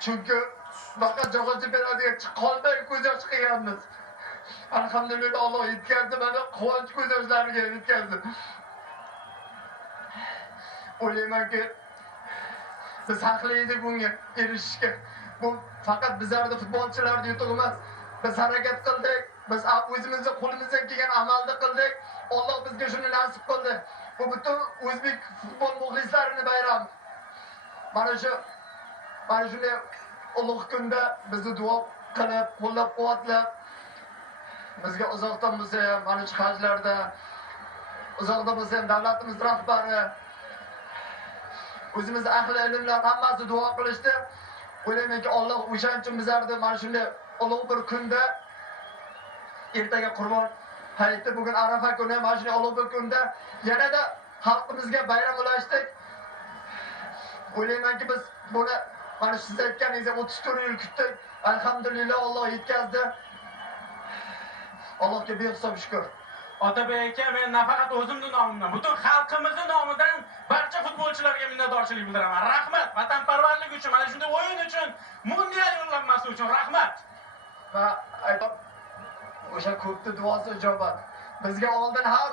Chunki faqat jag'ochi beradigan qolmay ko'z yosh qilganmiz. Alhamdulillah Alloh yetkazdi, mana quvonch ko'z yoshlariga yetkazdi. O'ylaymanki biz haqli edik bunga erishishga. Bu faqat bizlarda futbolchilarda yutuq emas. Biz harakat qildik, biz o'zimizning qo'limizdan kelgan amalni qildik. Alloh bizga shuni nasib qildi. Bu butun o'zbek futbol muxlislarining bayrami. Mana shunday ulug' kunda bizni duo qilib, qo'llab-quvvatlab, bizga uzoqdan bo'lsa ham mana shu hajlarda, uzoqdan bo'lsa ham davlatimiz rahbari, o'zimiz ahli ilmlar hammasi duo qilishdi. O'ylaymanki Alloh o'shaning uchun bizlarni mana shunday ulug' bir kunda, ertaga Qurbon hayiti, bugun Arafa kuni, mana shunday ulug' bir kunda yanada xalqimizga bayram ulashdik. O'ylaymanki biz buni mana siz aytganingizdek 34 yil kutdik. Alhamdulillah Alloh yetkazdi. Allohga behisob shukr. Otabek aka, men nafaqat o'zimning nomimdan, butun xalqimizning nomidan barcha futbolchilarga minnatdorchilik bildiraman. Rahmat, vatanparvarlik uchun, mana shunday o'yin uchun, mundial yo'llanmasi uchun rahmat. Va o'sha ko'pni duosi ijobat. Bizga oldin har